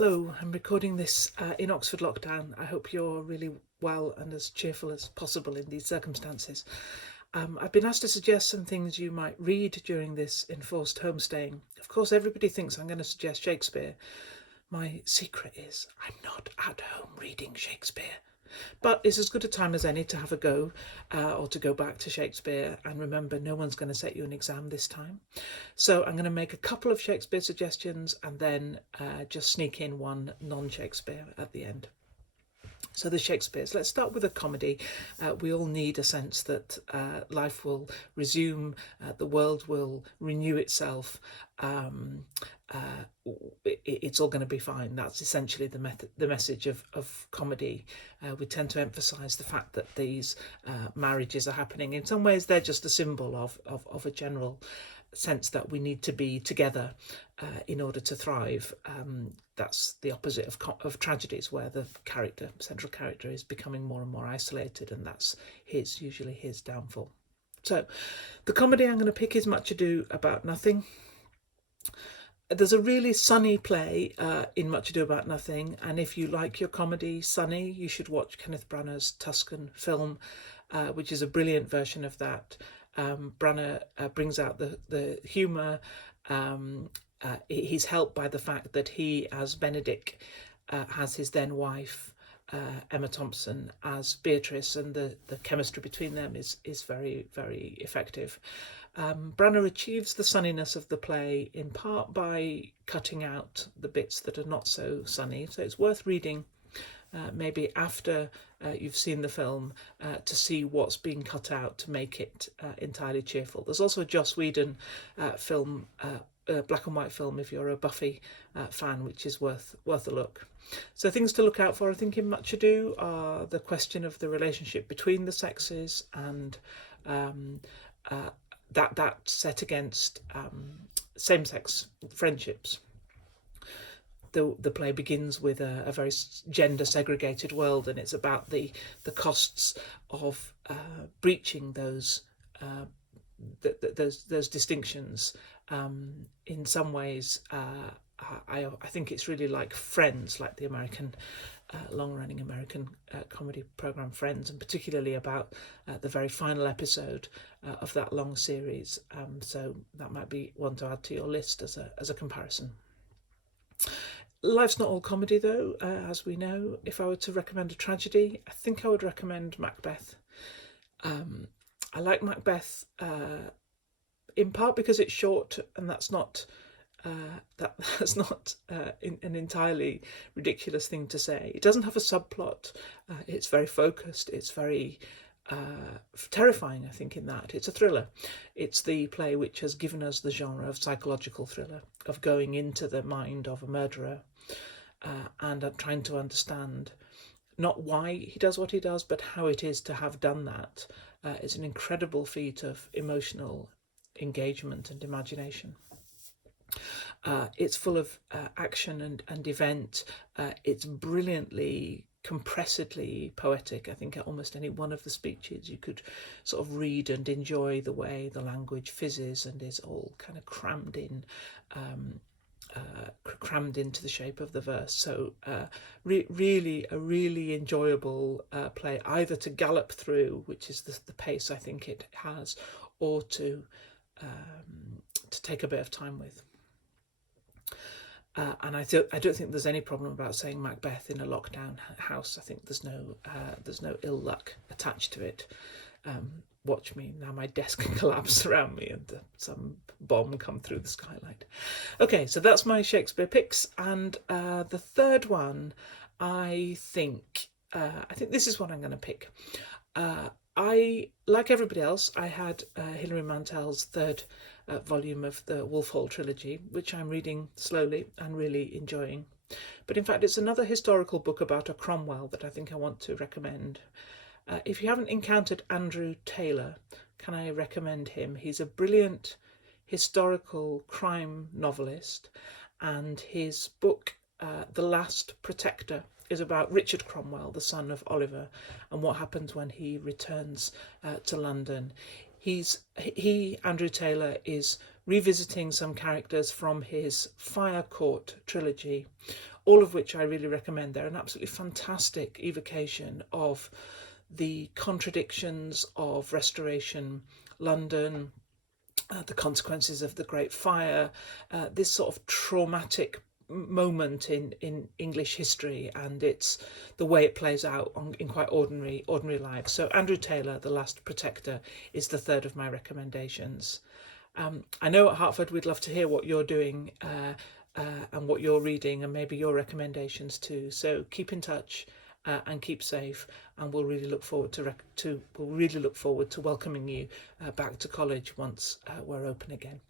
Hello, I'm recording this in Oxford lockdown. I hope you're really well and as cheerful as possible in these circumstances. I've been asked to suggest some things you might read during this enforced homestaying. Of course, everybody thinks I'm going to suggest Shakespeare. My secret is I'm not at home reading Shakespeare. But it's as good a time as any to have a go or to go back to Shakespeare. And remember, no one's going to set you an exam this time. So I'm going to make a couple of Shakespeare suggestions and then just sneak in one non-Shakespeare at the end. So the Shakespeares. Let's start with a comedy. We all need a sense that life will resume, the world will renew itself. It's all going to be fine. That's essentially the message of comedy. We tend to emphasise the fact that these marriages are happening. In some ways, they're just a symbol of a general sense that we need to be together in order to thrive. That's the opposite of tragedies, where the central character, is becoming more and more isolated, and that's usually his downfall. So, the comedy I'm going to pick is Much Ado About Nothing. There's a really sunny play in Much Ado About Nothing, and if you like your comedy sunny, you should watch Kenneth Branagh's Tuscan film, which is a brilliant version of that. Branagh brings out the humour. He's helped by the fact that he, as Benedict, has his then wife, Emma Thompson, as Beatrice, and the chemistry between them is very, very effective. Branagh achieves the sunniness of the play in part by cutting out the bits that are not so sunny, so it's worth reading maybe after you've seen the film to see what's being cut out to make it entirely cheerful. There's also a Joss Whedon film, black and white film, if you're a Buffy fan, which is worth a look. So things to look out for, I think, in Much Ado are the question of the relationship between the sexes, and that set against same-sex friendships. The play begins with a very gender segregated world, and it's about the costs of breaching those distinctions. In some ways, I think it's really like Friends, like the American long-running American comedy program Friends, and particularly about the very final episode of that long series. So that might be one to add to your list as a comparison. Life's not all comedy, though, as we know. If I were to recommend a tragedy, I think I would recommend Macbeth. I like Macbeth in part because it's short, and that's not an entirely ridiculous thing to say. It doesn't have a subplot. It's very focused. It's very terrifying, I think, in that. It's a thriller. It's the play which has given us the genre of psychological thriller, of going into the mind of a murderer and trying to understand not why he does what he does, but how it is to have done that. It's an incredible feat of emotional engagement and imagination. It's full of action and event. It's brilliantly, compressedly poetic. I think at almost any one of the speeches you could sort of read and enjoy the way the language fizzes and is all kind of crammed into the shape of the verse. So really a really enjoyable play, either to gallop through, which is the pace I think it has, or to take a bit of time with. And I don't think there's any problem about saying Macbeth in a lockdown house. I think there's no ill luck attached to it. Watch me now, my desk collapse around me and some bomb come through the skylight. Okay, so that's my Shakespeare picks, and the third one, I think this is what I'm going to pick. I, like everybody else, I had Hilary Mantel's third volume of the Wolf Hall trilogy, which I'm reading slowly and really enjoying. But in fact, it's another historical book about a Cromwell that I think I want to recommend. If you haven't encountered Andrew Taylor, can I recommend him? He's a brilliant historical crime novelist, and his book, The Last Protector, is about Richard Cromwell, the son of Oliver, and what happens when he returns to London. Andrew Taylor, is revisiting some characters from his Fire Court trilogy, all of which I really recommend. They're an absolutely fantastic evocation of the contradictions of Restoration London, the consequences of the Great Fire, this sort of traumatic moment in English history, and it's the way it plays out in quite ordinary lives. So Andrew Taylor, The Last Protector, is the third of my recommendations. I know at Hartford we'd love to hear what you're doing and what you're reading, and maybe your recommendations too. So keep in touch and keep safe, and we'll really look forward to welcoming you back to college once we're open again.